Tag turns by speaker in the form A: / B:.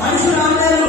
A: మనుషులు ఆమెను